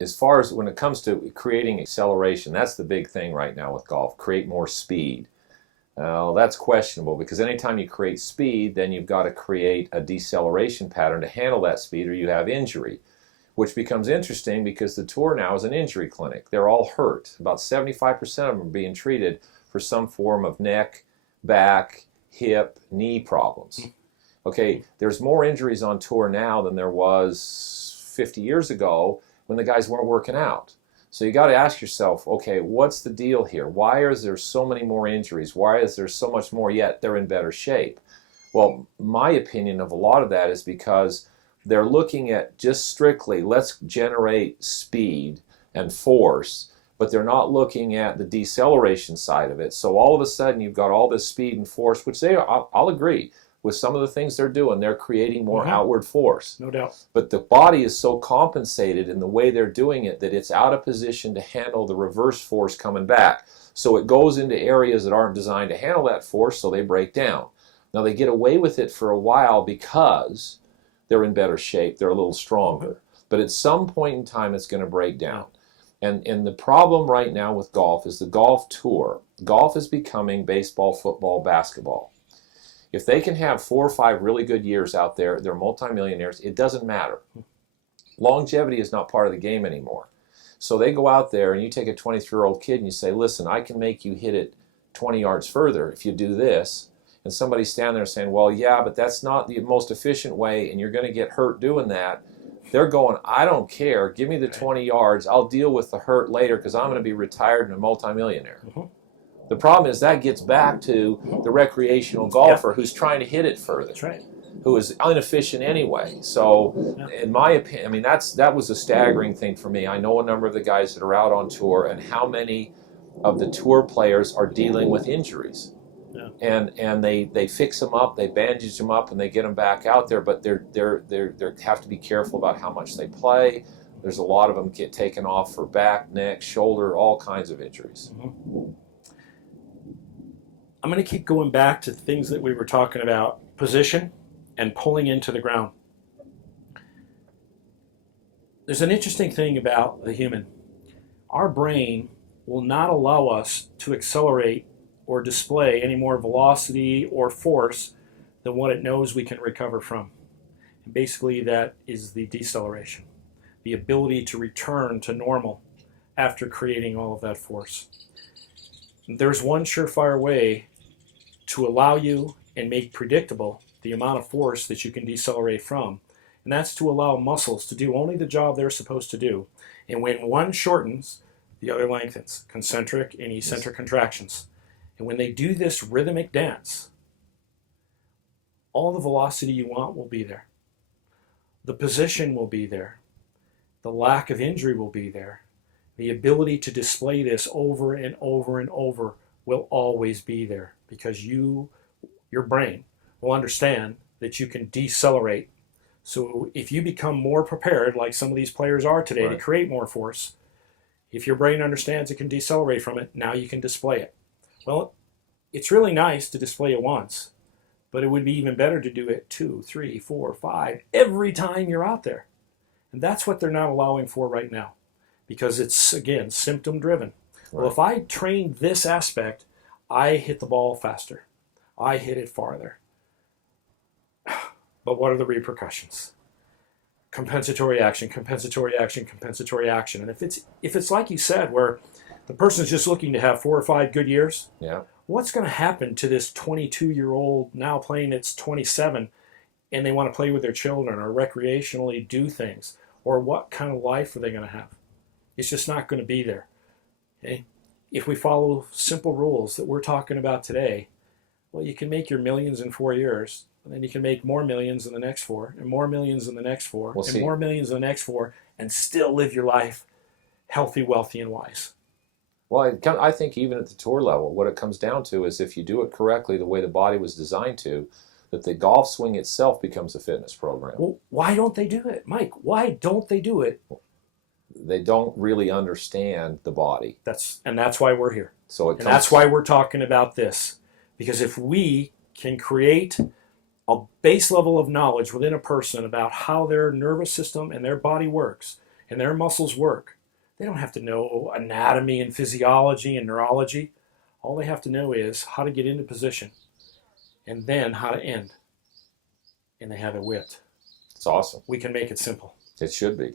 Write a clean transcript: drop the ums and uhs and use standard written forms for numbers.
as far as when it comes to creating acceleration, that's the big thing right now with golf. Create more speed. That's questionable, because anytime you create speed, then you've got to create a deceleration pattern to handle that speed, or you have injury, which becomes interesting because the tour now is an injury clinic. They're all hurt. About 75% of them are being treated for some form of neck, back, hip, knee problems. Okay, there's more injuries on tour now than there was 50 years ago when the guys weren't working out. So you got to ask yourself, okay, what's the deal here? Why is there so many more injuries? Why is there so much more, yet they're in better shape? Well, my opinion of a lot of that is because they're looking at just strictly, let's generate speed and force, but they're not looking at the deceleration side of it. So all of a sudden you've got all this speed and force, which I'll agree with some of the things they're doing. They're creating more outward force. No doubt. But the body is so compensated in the way they're doing it that it's out of position to handle the reverse force coming back. So it goes into areas that aren't designed to handle that force, so they break down. Now they get away with it for a while because they're in better shape, they're a little stronger. But at some point in time, it's going to break down. And the problem right now with golf is the golf tour. Golf is becoming baseball, football, basketball. If they can have 4 or 5 really good years out there, they're multimillionaires, it doesn't matter. Longevity is not part of the game anymore. So they go out there and you take a 23-year-old kid and you say, listen, I can make you hit it 20 yards further if you do this. And somebody's standing there saying, well, yeah, but that's not the most efficient way and you're going to get hurt doing that. They're going, I don't care. Give me the 20 yards. I'll deal with the hurt later because I'm going to be retired and a multimillionaire. The problem is that gets back to the recreational golfer who's trying to hit it further, who is inefficient anyway. So in my opinion, I mean, that was a staggering thing for me. I know a number of the guys that are out on tour, and how many of the tour players are dealing with injuries. And they fix them up, they bandage them up, and they get them back out there. But they have to be careful about how much they play. There's a lot of them get taken off for back, neck, shoulder, all kinds of injuries. I'm going to keep going back to things that we were talking about, position and pulling into the ground. There's an interesting thing about the human. Our brain will not allow us to accelerate or display any more velocity or force than what it knows we can recover from. And basically that is the deceleration, the ability to return to normal after creating all of that force. There's one surefire way to allow you and make predictable the amount of force that you can decelerate from, and that's to allow muscles to do only the job they're supposed to do. And when one shortens, the other lengthens, concentric and eccentric contractions. And when they do this rhythmic dance, all the velocity you want will be there. The position will be there. The lack of injury will be there. The ability to display this over and over and over will always be there, because your brain will understand that you can decelerate. So if you become more prepared, like some of these players are today, to create more force, if your brain understands it can decelerate from it, now you can display it. Well, it's really nice to display it once, but it would be even better to do it 2, 3, 4, 5 every time you're out there. And that's what they're not allowing for right now, because it's, again, symptom driven. Well, if I train this aspect, I hit the ball faster. I hit it farther. But what are the repercussions? Compensatory action, compensatory action, compensatory action. And if it's like you said, where the person's just looking to have 4 or 5 good years, what's going to happen to this 22-year-old now playing its 27, and they want to play with their children or recreationally do things? Or what kind of life are they going to have? It's just not going to be there. Okay? If we follow simple rules that we're talking about today, well, you can make your millions in 4 years, and then you can make more millions in the next 4, and more millions in the next 4, and more millions in the next 4, and still live your life healthy, wealthy, and wise. Well, I think even at the tour level, what it comes down to is if you do it correctly, the way the body was designed to, that the golf swing itself becomes a fitness program. Well, why don't they do it? Mike, why don't they do it? They don't really understand the body. That's why we're here. So that's why we're talking about this. Because if we can create a base level of knowledge within a person about how their nervous system and their body works, and their muscles work. They don't have to know anatomy and physiology and neurology. All they have to know is how to get into position and then how to end. And they have it whipped. It's awesome. We can make it simple. It should be.